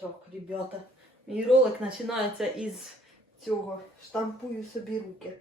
Так, ребята, мій ролик починається із цього. Штампую собі руки.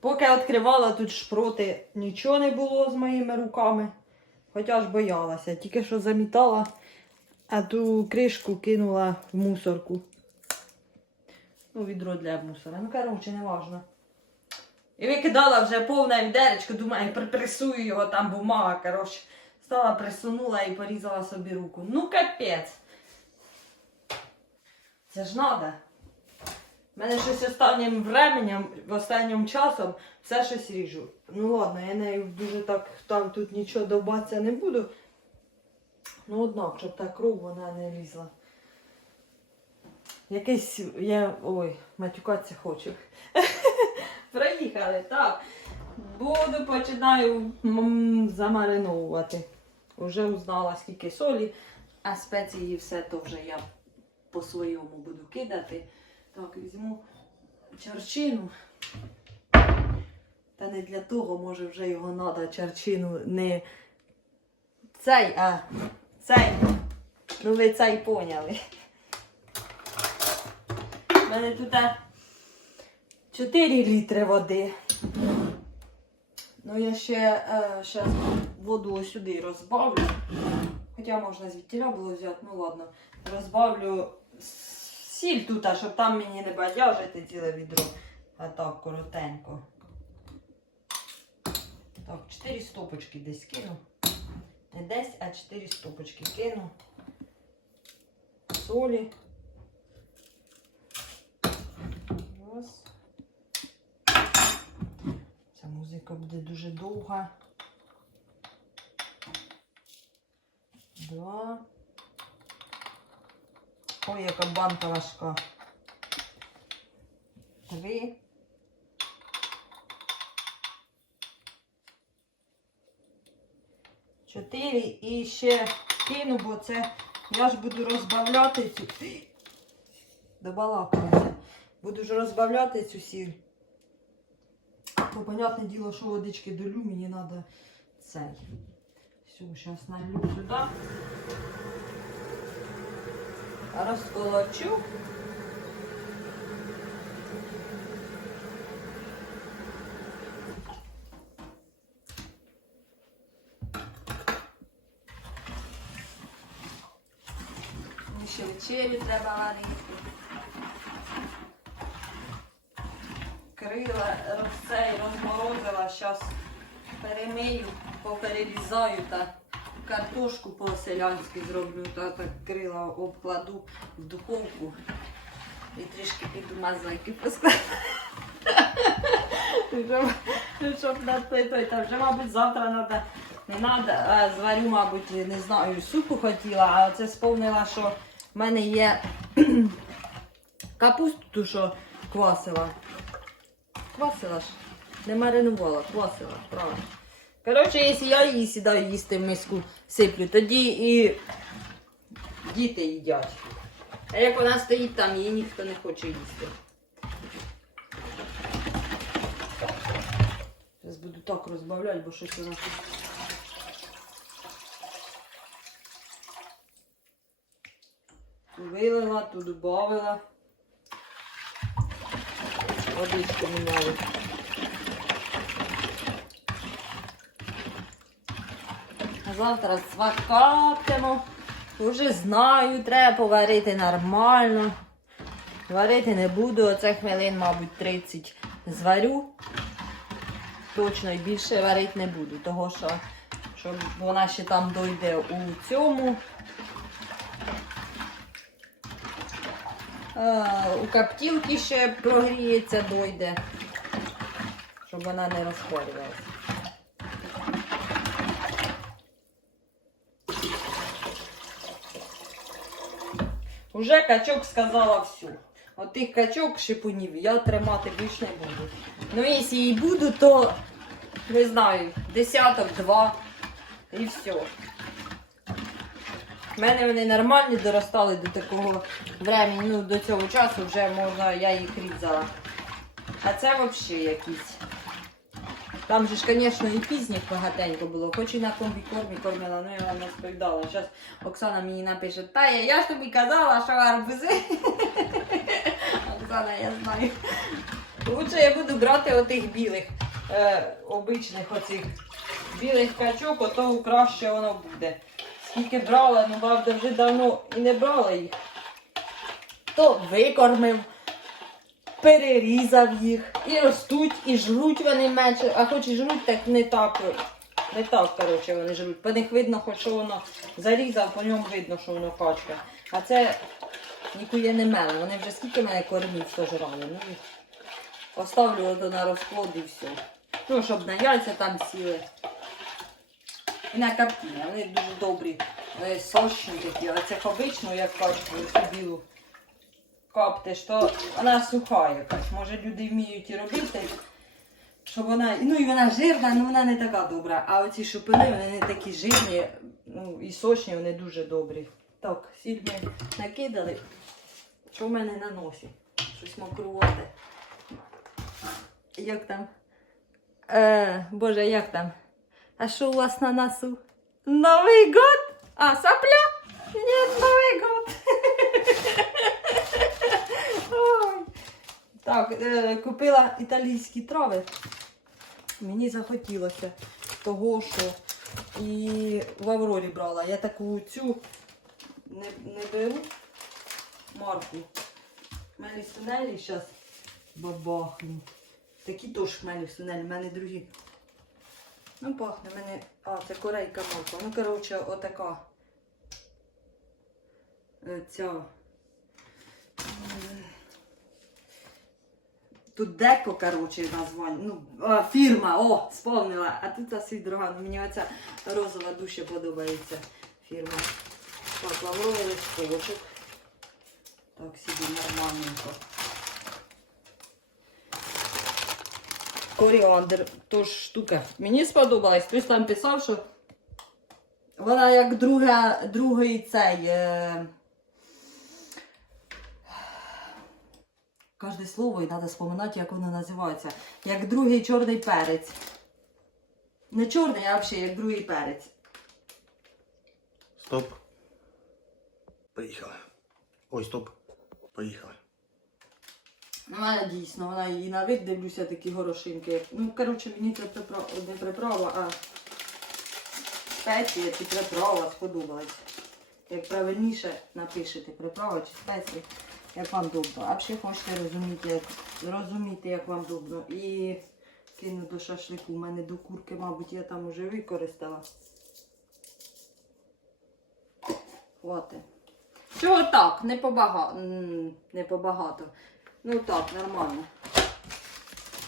Поки відкривала тут шпроти, нічого не було з моїми руками. Хоча ж боялася. Тільки що замітала, а ту кришку кинула в мусорку. Ну, відро для мусора. Ну, коротше, не важно. І викидала вже повне відеречко, думаю, припресую його, там бумага, коротше. Стала, присунула і порізала собі руку. Ну, капець. Це ж надо. У мене щось останнім временем, останнім часом все щось ріжу. Ну ладно, я нею дуже так там тут нічого довбатися не буду. Ну, однак, щоб та кров вона не лізла. Якийсь я. Ой, матюкатися хочу. Проїхали, так. Буду починаю замариновувати. Уже узнала, скільки солі, а спеції все то вже я по-своєму буду кидати. Так, візьму чарчину. Та не для того, може, вже його треба чарчину не цей, а цей. Ну ви цей поняли. У мене тут 4 літри води. Ну, я ще е, щас воду сюди розбавлю. Хоча можна звідтіля було взяти, ну ладно. Розбавлю сіль тут, щоб там мені не бадяжити ціле відро. А так, коротенько. Так, 4 стопочки десь кину. Не десь, а 4 стопочки кину. Солі. Раз. Ця буде дуже довга. Два. Ой, яка банка важка. Три. Чотири. І ще кину, бо це я ж буду розбавляти цю. Добалакалася. Буду ж розбавляти цю сіль. Ну, понятне діло, що водички долю, мені треба цей. Все, зараз налью сюди. Розколочу. Ще вечерю треба варити. Крила цей розморозила, зараз перемию, поперерізаю та картошку по-селянськи зроблю, та так крила обкладу в духовку і трішки піду мазайки поскладу. Щоб, той, та вже, мабуть, завтра треба. Не треба, зварю, мабуть, не знаю, супу хотіла, а це сповнила, що в мене є капусту, що квасила. Квасила ж. Не маринувала, квасила, правильно. Коротше, якщо я її сідаю їсти в миску сиплю, тоді і діти їдять. А як вона стоїть там, її ніхто не хоче їсти. Зараз буду так розбавляти, бо щось вона тут. Вилила, ту додавила. Водичку міняли. А завтра свакатимо. Уже знаю, треба поварити нормально. Варити не буду, оце хвилин, мабуть, 30 зварю. Точно і більше варити не буду, того що щоб вона ще там дойде у цьому. У коптілки ще прогріється, дойде, щоб вона не розхворювалася. Уже качок сказала всю. От тих качок шипунів я тримати більш не буду. Ну, якщо і буду, то не знаю, десяток, два і все. У мене вони нормальні доростали до такого времени, ну до цього часу вже можна, я їх різала. А це взагалі якісь. Там же ж, звісно, і пізніх багатенько було, хоч і на комбікормі кормила, ну я вам розповідала. Зараз Оксана мені напише, та я, я ж тобі казала, що арбузи. Оксана, я знаю. Лучше я буду брати отих білих, е, обичних оцих білих качок, ото краще воно буде. Скільки брала, ну правда вже давно і не брала їх. То викормив, перерізав їх, і ростуть, і жруть вони менше, а хоч і жруть, так не так. Не так, коротше, вони жруть. По них видно, хоч що воно зарізав, по ньому видно, що воно качка. А це нікуди не меле. Вони вже скільки мене кормів сожрали. Ну, і поставлю на розплод і все. Ну, щоб на яйця там сіли. І на каптіні. Вони дуже добрі, е, сочні такі, а це обично, як качку, цю білу коптиш, то вона суха якась. Може люди вміють і робити, щоб вона. Ну і вона жирна, але вона не така добра. А оці шупини, вони не такі жирні, ну і сочні, вони дуже добрі. Так, сіль накидали. Що в мене на носі? Щось мокрувати. Як там? Е, Боже, як там? А що у вас на носу? Новий год? А, сопля? Нет, Новий год. Так, е, купила італійські трави. Мені захотілося того, що і в Аврорі брала. Я таку цю не, не беру марку. Хмелі сунелі зараз бабахну. Такі теж хмелі сунелі, в мене другі. Ну, пахне мене. А, це корейка морква. Ну, коротше, отака. Е, Ця. Тут деко, коротше, названня. Ну, фірма, о, сповнила. А тут ця дорога. Ну, мені оця розова дуже подобається фірма. Так, лавровий листочок. Так, сюди нормальненько. Коріандр, то ж штука. Мені сподобалась. Хтось там писав, що вона як друга, другий цей. Е... Кожне слово і треба споминати, як воно називається. Як другий чорний перець. Не чорний, а взагалі як другий перець. Стоп. Поїхали. Ой, стоп. Поїхали. Вона дійсно, вона і на вид дивлюся такі горошинки. Ну, коротше, мені це приправа, не приправа, а спеція чи приправа сподобалась. Як правильніше напишете, приправа чи спеція, як вам добре. А ще хочете розуміти, як, розуміти, як вам добре. І кину до шашлику. У мене до курки, мабуть, я там вже використала. Хватить. Чого так? Не побагато. Не побагато. Ну так, нормально.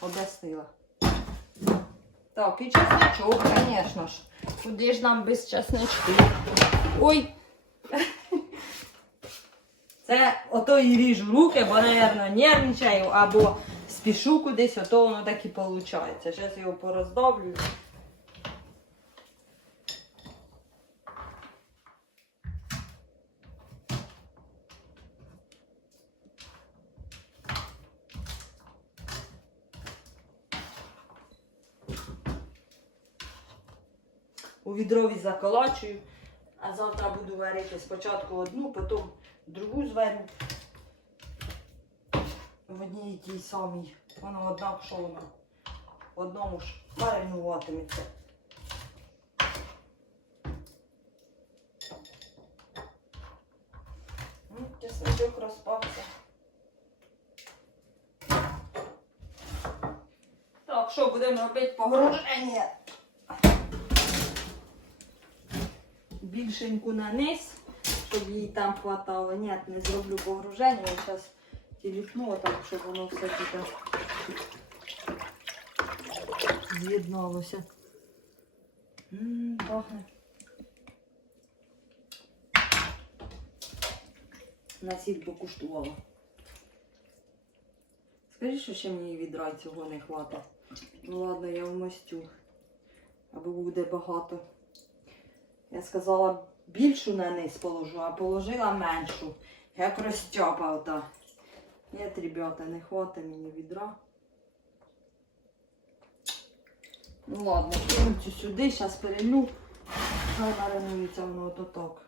Об'яснила. Так, і чесничок, звісно ж. Куди ж нам без чесничку? Ой! Це ото і ріжу руки, бо, мабуть, нервничаю або спішу кудись, ото воно так і виходить. Зараз його пороздавлю. У відрові заколачую, а завтра буду варити спочатку одну, потім другу зварю. В одній тій самій. Воно однак, що воно в одному ж маринуватиметься. М, розпався. Так, що будемо робити погруження? Більшеньку на низ, щоб їй там хватало. Ні, не зроблю погруження. Я зараз тіліпну так, щоб воно все тут з'єдналося. Пахне. На сіль покуштувала. Скажи, що ще мені відра цього не хватить. Ну ладно, я вмостю. Або буде багато. Я сказала, більшу на низ положу, а положила меншу. Як розтяпа ота. Ні, ребята, не хватить мені відра. Ну ладно, кинуться сюди, зараз перелю. Хай маринується воно ото так.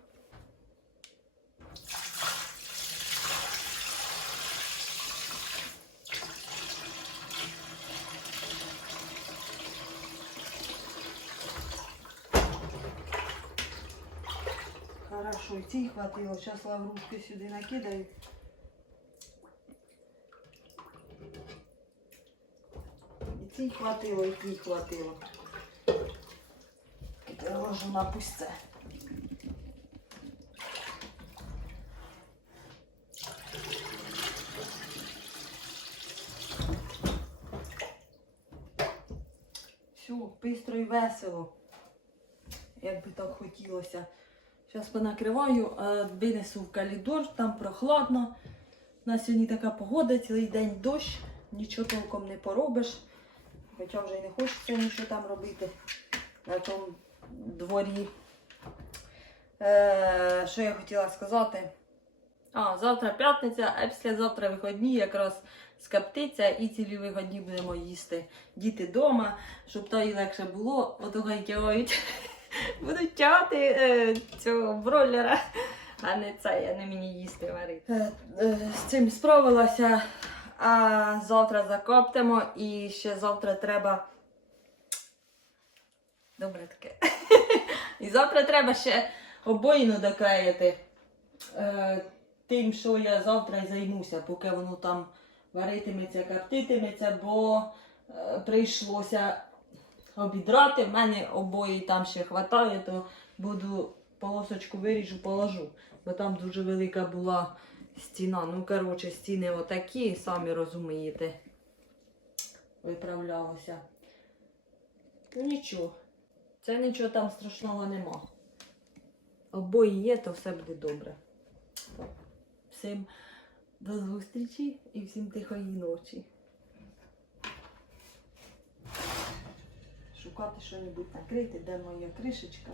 Хорошо, і цій хватило. Зараз лаврушки сюди накидаю. І цій хватило, і тій хватило. Переложу на пусте. Все, бистро і весело. Як би так хотілося. Зараз понакриваю, винесу в калідор, там прохладно. У нас сьогодні така погода, цілий день дощ, нічого толком не поробиш. Хоча вже й не хочеться нічого там робити на тому дворі. Е, що я хотіла сказати? А, завтра п'ятниця, а післязавтра виходні якраз скоптиться і цілі виходні будемо їсти. Діти вдома, щоб то і легше було, ото хай тягають. Будуть тягати е, цього бройлера, а не це, а не мені їсти варити. Е, е, з цим справилася. А завтра закоптимо і ще завтра треба. Добре таке. І завтра треба ще обоїну доклеїти. Е, тим, що я завтра займуся, поки воно там варитиметься, коптитиметься, бо е, прийшлося обідрати. В мене обої там ще хватає, то буду полосочку виріжу, положу. Бо там дуже велика була стіна. Ну, коротше, стіни отакі, самі розумієте. Виправлялося. Ну нічого. Це нічого там страшного нема. Обої є, то все буде добре. Всім до зустрічі і всім тихої ночі. Шукати що-небудь накрити, де моя кришечка.